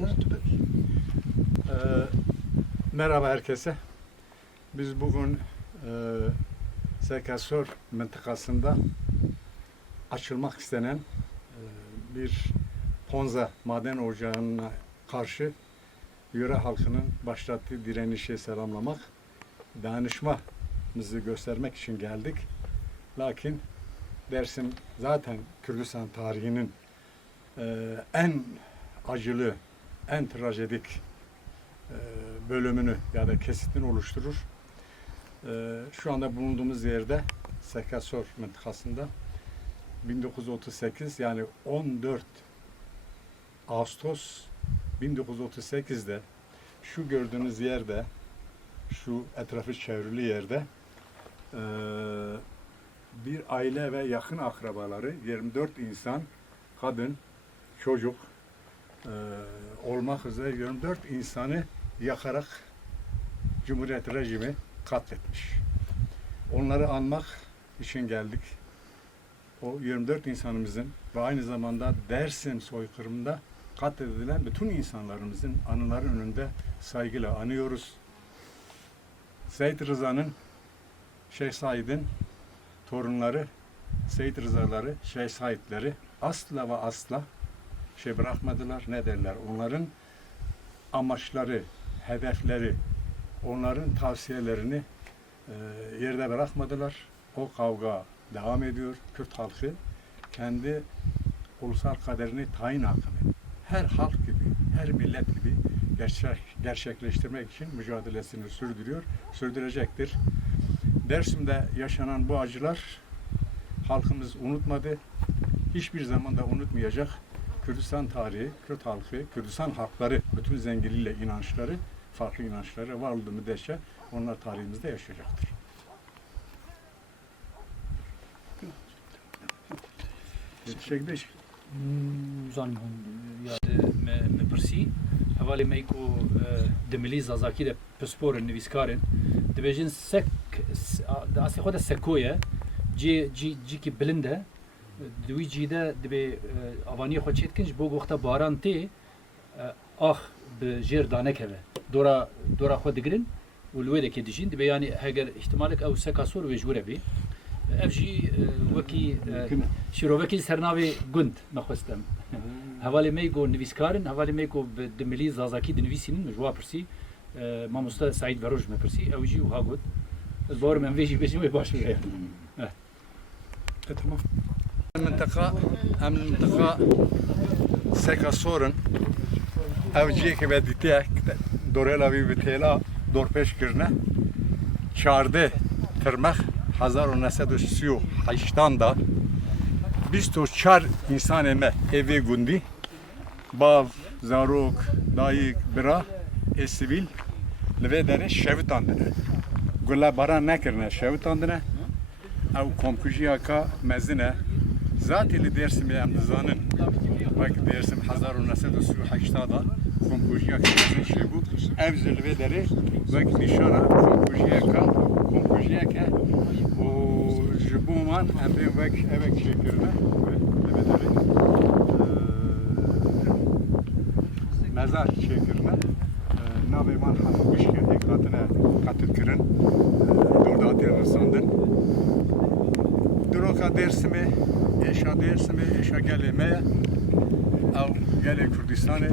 Ee, merhaba herkese. Biz bugün e, Sekasör mıntıkasında açılmak istenen e, bir Ponza maden ocağına karşı yöre halkının başlattığı direnişi selamlamak, dayanışmamızı göstermek için geldik. Lakin Dersim zaten Kürdistan tarihinin e, en acılı, en trajedik e, bölümünü ya da kesitini oluşturur. E, şu anda bulunduğumuz yerde Sekasor mıntıkasında 1938 yani 14 Ağustos 1938'de şu gördüğünüz yerde şu etrafı çevrili yerde e, bir aile ve yakın akrabaları 24 insan kadın çocuk olmak üzere 24 insanı yakarak Cumhuriyet rejimi katletmiş. Onları anmak için geldik. O 24 insanımızın ve aynı zamanda Dersim soykırımında katledilen bütün insanlarımızın anıları önünde saygıyla anıyoruz. Seyit Rıza'nın, Şeyh Said'in torunları, Seyit Rızaları, Şeyh Said'leri asla ve asla şey bırakmadılar. Ne derler? Onların amaçları, hedefleri, onların tavsiyelerini e, yerde bırakmadılar. O kavga devam ediyor. Kürt halkı kendi ulusal kaderini tayin hakkını her halk gibi, her millet gibi gerçek, gerçekleştirmek için mücadelesini sürdürüyor, sürdürecektir. Dersim'de yaşanan bu acılar halkımız unutmadı. Hiçbir zaman da unutmayacak. Kürdistan tarihi, Kürt halkı, Kürdistan halkları, bütün zenginliğiyle inançları, farklı inançları var olduğu müddetçe onlar tarihimizde yaşayacaktır. Bir şekilde زانم me me përsi havali me ku demili zazaki de pësporën nivîskarên dibêjin sek asê xwe de sekoye cî cî cîkî bilind e di wî cî de dibê avaniye xwe çêtkin ji bo goxta baran tê ax bi jêr danekeve dora dora xwe digirin û li wê de kê dijîn. Dibe yanî heger ihtimalek ew seka sor wê ji we re bê ev jî wekî şîrovekî sernavê gund mexwestem hevalê me got nivîskarin hevalê me got bi di milî zazakî dinivîsînin min ji wa pirsî mamosta E, tamam. Mıntıka, hem mıntıka seka sorun. Evciye ve ditiye dorela bir bitela dorpeş kirne. Çardı tırmak 1938 da 24 insan eme evi gundi bav, zarok, dayık, bira, e sivil ve dere şevit andine. Gula baran nekirne şevit andine. ew komkujiya ka mezine zatê li Dêrsimê em dizanin wek Dêrsim hezar û nesed û sî û heşta da komkujiya ka mezin çêbû ev ji li vê derê wek nîşana komkujiya ka. Komkujiya ke û ji bo man em dê wek evek çêkirine li vê derê mezar çêkirine navê man hemû wişkê hêk hatine qetil kirin dordatiye rizandin Duroka Dersim'e, Eşa Dersim'e, Eşa Gelê me ye, ew gelê Kurdistanê